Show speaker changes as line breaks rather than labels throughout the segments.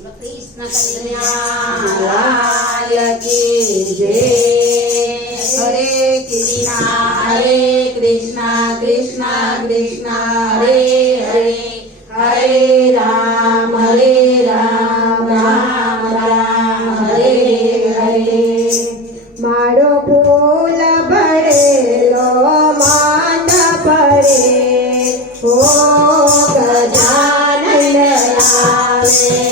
कृष्ण लाल की जय हरे कृष्णा हरे कृष्णा कृष्णा कृष्णा हरे हरे हरे राम हरे राम राम राम हरे हरे मारो फूल भरे लो मान भरे हो गजानन आवे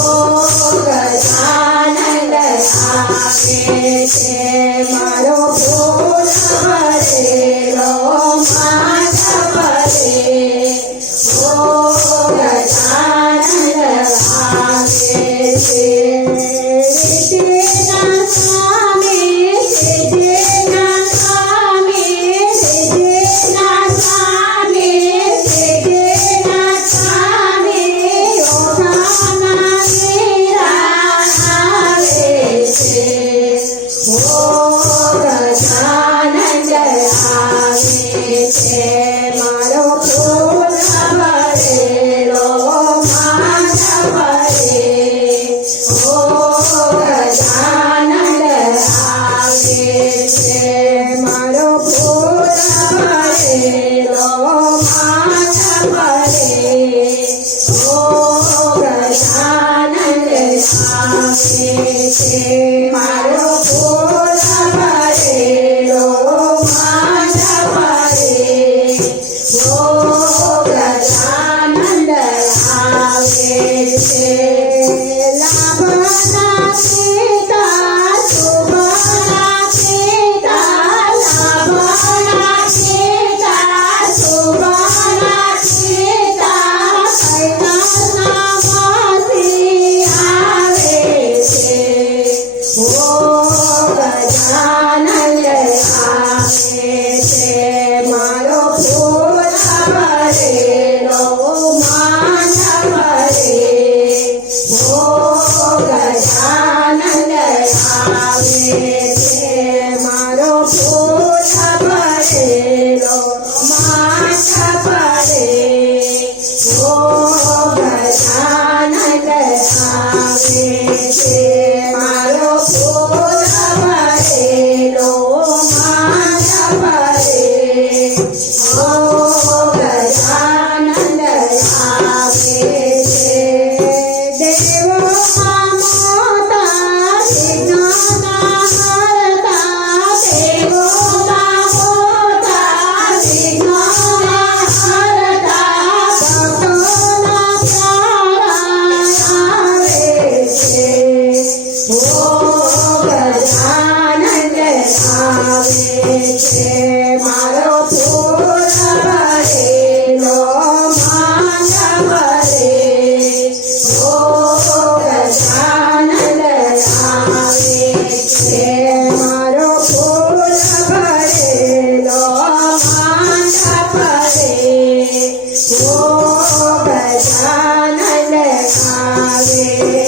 Oh.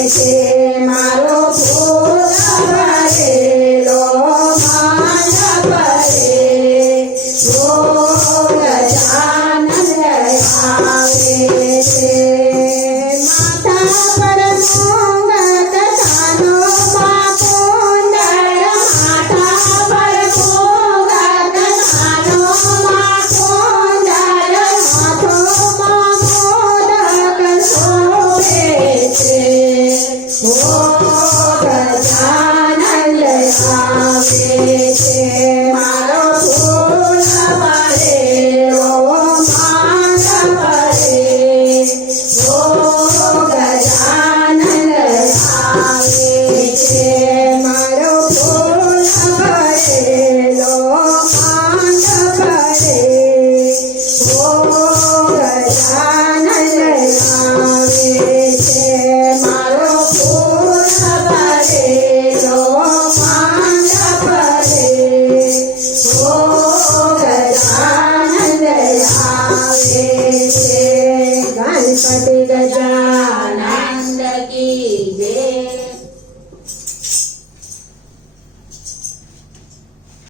Yeah. Oh. Ganpati Gajanan